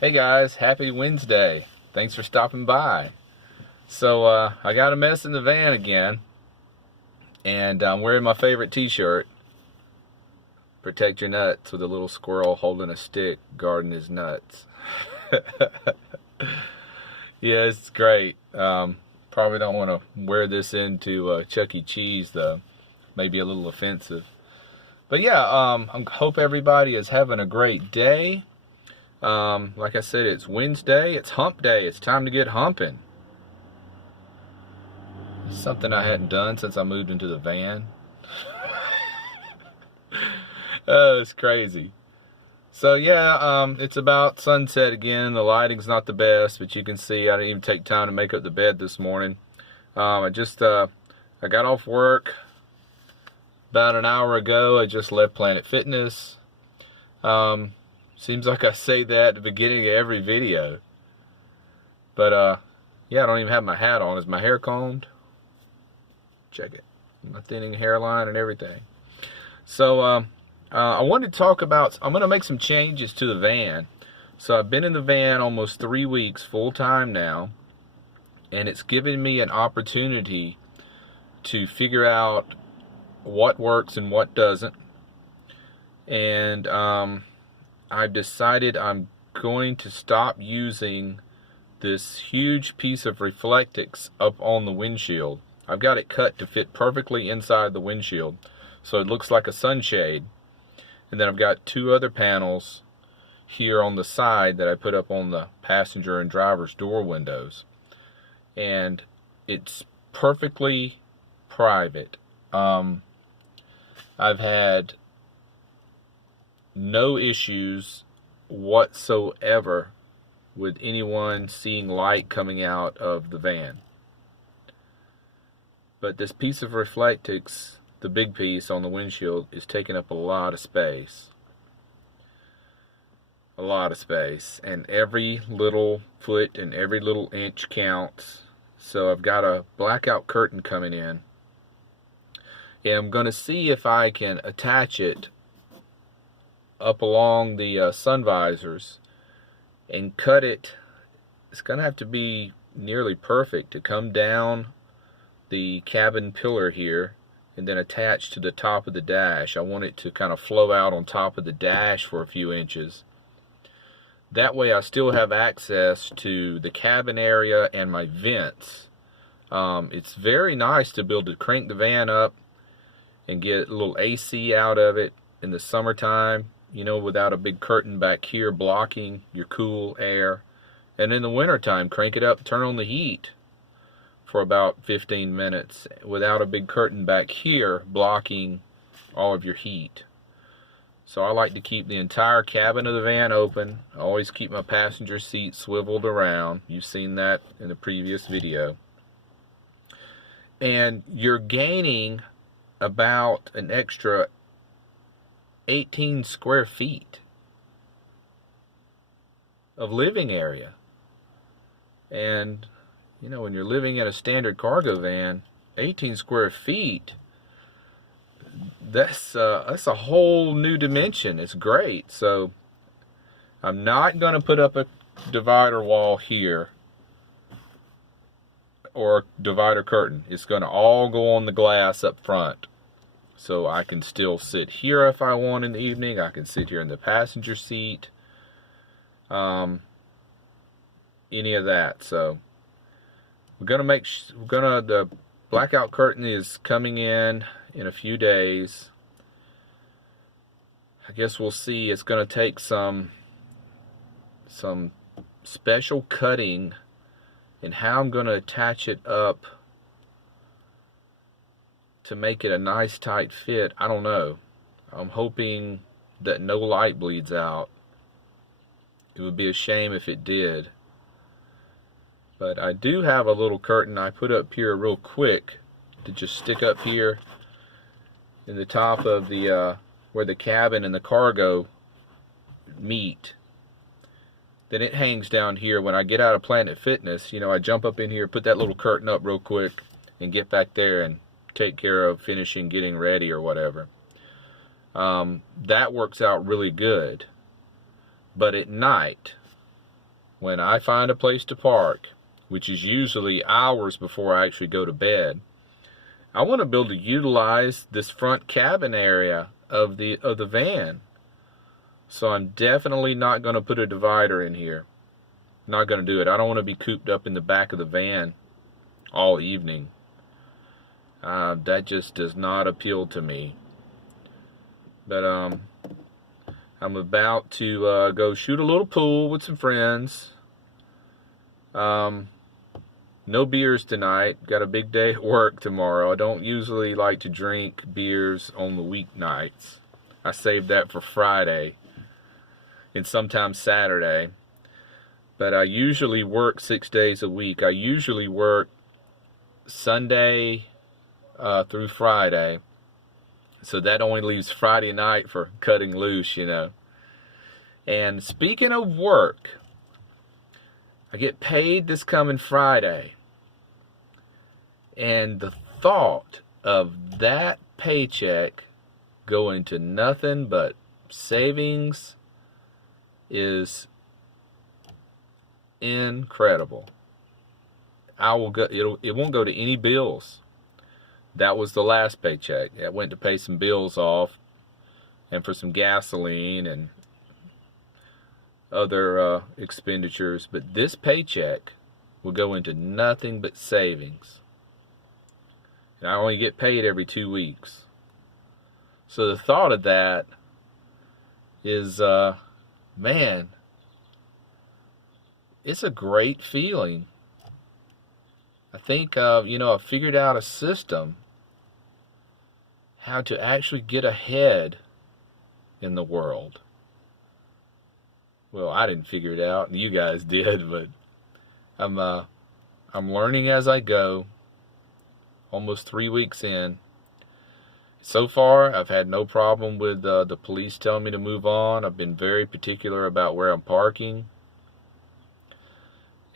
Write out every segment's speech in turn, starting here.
Hey guys, happy Wednesday. Thanks for stopping by. So, I got a mess in the van again, and I'm wearing my favorite t-shirt, Protect Your Nuts, with a little squirrel holding a stick guarding his nuts. Yeah, it's great. Probably don't want to wear this into Chuck E. Cheese, though. Maybe a little offensive. But yeah, I hope everybody is having a great day. Like I said, it's Wednesday, it's hump day, it's time to get humping. Something I hadn't done since I moved into the van. Oh, it's crazy. So yeah, it's about sunset again. The lighting's not the best, but you can see I didn't even take time to make up the bed this morning. I got off work about an hour ago. I just left Planet Fitness. Seems like I say that at the beginning of every video. But yeah, I don't even have my hat on. Is my hair combed? Check it. My thinning hairline and everything. So I wanted to talk about, I'm going to make some changes to the van. So I've been in the van almost 3 weeks full time now, and it's given me an opportunity to figure out what works and what doesn't. And I've decided I'm going to stop using this huge piece of Reflectix up on the windshield. I've got it cut to fit perfectly inside the windshield, so it looks like a sunshade. And then I've got two other panels here on the side that I put up on the passenger and driver's door windows. And it's perfectly private. I've had no issues whatsoever with anyone seeing light coming out of the van. But this piece of Reflectix, the big piece on the windshield, is taking up a lot of space. A lot of space. And every little foot and every little inch counts. So I've got a blackout curtain coming in. And I'm going to see if I can attach it up along the sun visors and cut it. It's going to have to be nearly perfect to come down the cabin pillar here and then attach to the top of the dash. I want it to kind of flow out on top of the dash for a few inches. That way I still have access to the cabin area and my vents. It's very nice to be able to crank the van up and get a little AC out of it in the summertime, you know, without a big curtain back here blocking your cool air. And in the wintertime, crank it up, turn on the heat for about 15 minutes without a big curtain back here blocking all of your heat. So I like to keep the entire cabin of the van open. I always keep my passenger seat swiveled around. You've seen that in the previous video. And you're gaining about an extra 18 square feet of living area. And you know, when you're living in a standard cargo van, 18 square feet, that's a whole new dimension. It's great. So I'm not going to put up a divider wall here or a divider curtain. It's going to all go on the glass up front. So I can still sit here if I want in the evening. I can sit here in the passenger seat. Any of that. So the blackout curtain is coming in a few days. I guess we'll see. It's going to take some special cutting, and how I'm going to attach it up to make it a nice tight fit, I don't know. I'm hoping that no light bleeds out. It would be a shame if it did. But I do have a little curtain I put up here real quick to just stick up here in the top of the where the cabin and the cargo meet. Then it hangs down here. When I get out of Planet Fitness, you know, I jump up in here, put that little curtain up real quick, and get back there and take care of finishing getting ready or whatever. That works out really good. But at night, when I find a place to park, which is usually hours before I actually go to bed, I want to be able to utilize this front cabin area of the van. So I'm definitely not going to put a divider in here. Not going to do it. I don't want to be cooped up in the back of the van all evening. That just does not appeal to me. But I'm about to go shoot a little pool with some friends. No beers tonight. Got a big day at work tomorrow. I don't usually like to drink beers on the weeknights. I save that for Friday and sometimes Saturday. But I usually work 6 days a week. I usually work Sunday through Friday. So that only leaves Friday night for cutting loose, you know. And speaking of work, I get paid this coming Friday. And the thought of that paycheck going to nothing but savings is incredible. It won't go to any bills. That was the last paycheck. I went to pay some bills off and for some gasoline and other expenditures, but this paycheck will go into nothing but savings. And I only get paid every 2 weeks. So the thought of that is, man, it's a great feeling. I think, I figured out a system how to actually get ahead in the world. Well, I didn't figure it out, and you guys did, but I'm learning as I go. Almost 3 weeks in. So far, I've had no problem with the police telling me to move on. I've been very particular about where I'm parking.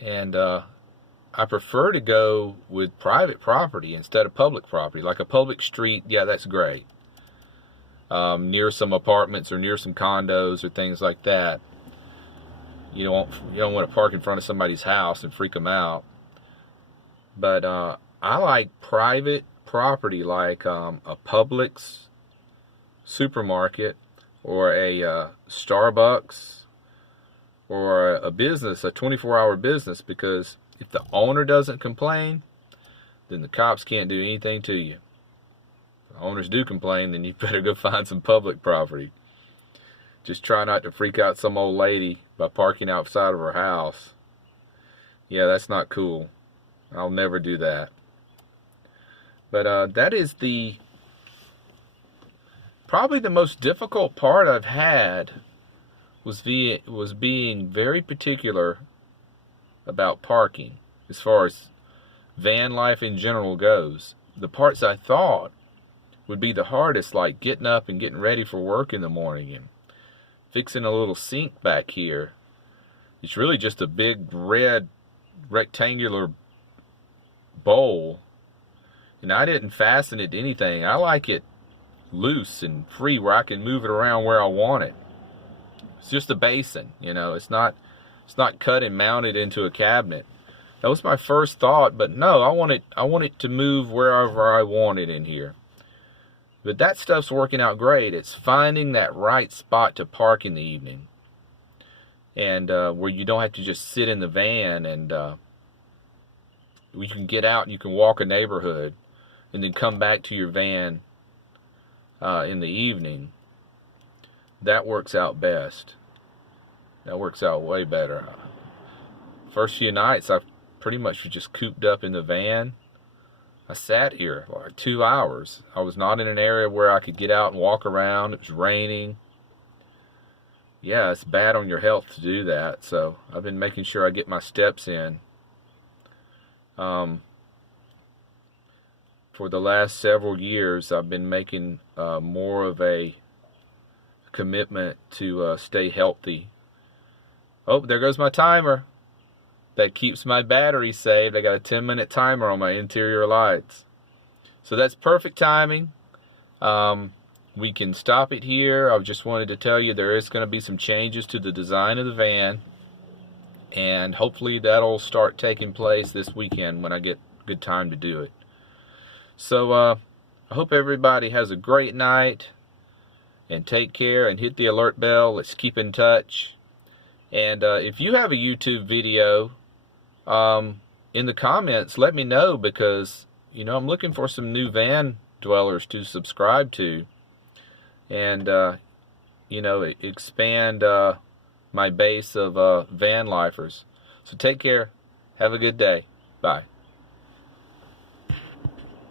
And I prefer to go with private property instead of public property. Like a public street, yeah, that's great. Near some apartments or near some condos or things like that. You don't want to park in front of somebody's house and freak them out. But I like private property, like a Publix supermarket or a Starbucks or a business, a 24-hour business, because if the owner doesn't complain, then the cops can't do anything to you. If the owners do complain, then you better go find some public property. Just try not to freak out some old lady by parking outside of her house. Yeah, that's not cool. I'll never do that. But that is probably the most difficult part I've had was being very particular about parking as far as van life in general goes. The parts I thought would be the hardest, like getting up and getting ready for work in the morning and fixing a little sink back here. It's really just a big red rectangular bowl, and I didn't fasten it to anything. I like it loose and free where I can move it around where I want it. It's just a basin, it's not cut and mounted into a cabinet. That was my first thought, but no, I want it to move wherever I want it in here. But that stuff's working out great. It's finding that right spot to park in the evening, and where you don't have to just sit in the van, and you can get out and you can walk a neighborhood and then come back to your van in the evening. That works out best. That works out way better. First few nights, I pretty much was just cooped up in the van. I sat here like 2 hours. I was not in an area where I could get out and walk around. It was raining. Yeah, it's bad on your health to do that. So I've been making sure I get my steps in. For the last several years, I've been making more of a commitment to stay healthy. Oh, there goes my timer. That keeps my battery saved. I got a 10-minute timer on my interior lights. So that's perfect timing. We can stop it here. I just wanted to tell you there is going to be some changes to the design of the van. and hopefully that'll start taking place this weekend when I get good time to do it. So I hope everybody has a great night, and take care, and hit the alert bell. Let's keep in touch. And if you have a YouTube video, in the comments, let me know, because I'm looking for some new van dwellers to subscribe to, and expand my base of van lifers. So take care. Have a good day. Bye.